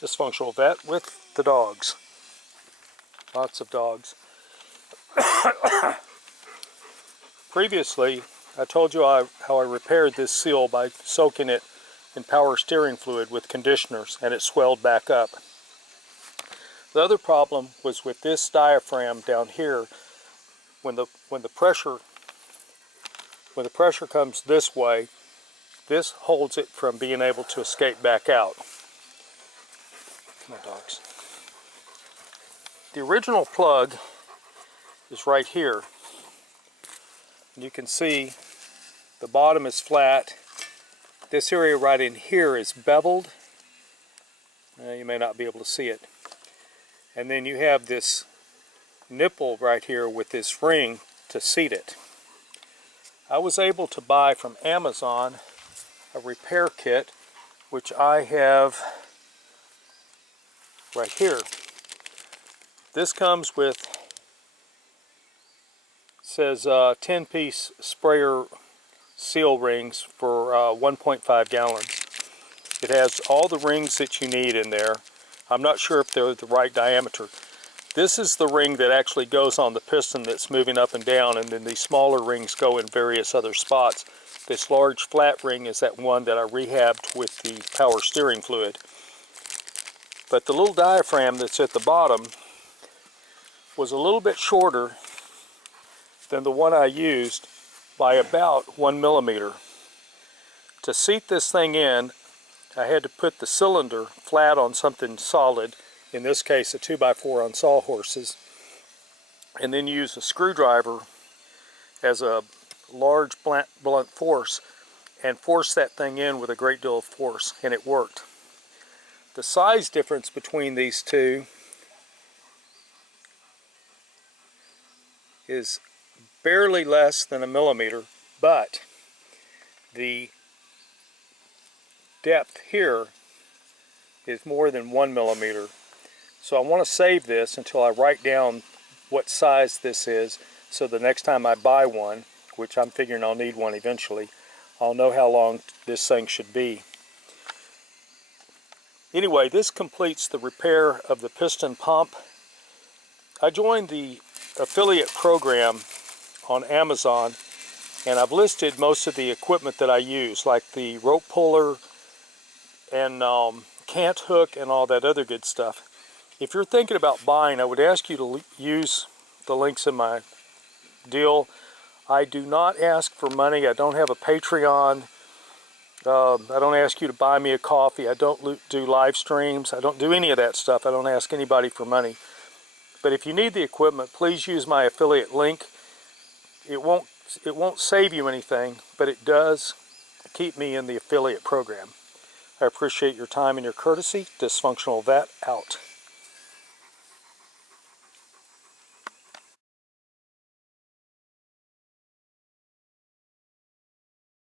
Dysfunctional vet with the dogs. Lots of dogs. Previously, I told you how I repaired this seal by soaking it in power steering fluid with conditioners, and it swelled back up. The other problem was with this diaphragm down here. When the pressure comes this way, this holds it from being able to escape back out. Come on, dogs. The original plug is right here. And you can see the bottom is flat. This area right in here is beveled. You may not be able to see it. And then you have this nipple right here with this ring to seat it. I was able to buy from Amazon a repair kit, which I have right here. This comes with, says 10-piece sprayer seal rings for 1.5 gallons. It has all the rings that you need in there. I'm not sure if they're the right diameter. This is the ring that actually goes on the piston that's moving up and down, and then these smaller rings go in various other spots. This large flat ring is that one that I rehabbed with the power steering fluid. But the little diaphragm that's at the bottom was a little bit shorter than the one I used by about 1 millimeter. To seat this thing in, I had to put the cylinder flat on something solid, in this case a 2x4 on sawhorses, and then use a screwdriver as a large blunt force and force that thing in with a great deal of force, and it worked. The size difference between these two is barely less than 1 millimeter, but the depth here is more than 1 millimeter. So I want to save this until I write down what size this is, so the next time I buy one, which I'm figuring I'll need one eventually, I'll know how long this thing should be. Anyway, this completes the repair of the piston pump. I joined the affiliate program on Amazon, and I've listed most of the equipment that I use, like the rope puller and cant hook and all that other good stuff. If you're thinking about buying, I would ask you to use the links in my deal. I do not ask for money. I don't have a Patreon. I don't ask you to buy me a coffee. I don't do live streams. I don't do any of that stuff. I don't ask anybody for money. But if you need the equipment, please use my affiliate link. It won't save you anything, but it does keep me in the affiliate program. I appreciate your time and your courtesy. Dysfunctional Vet out.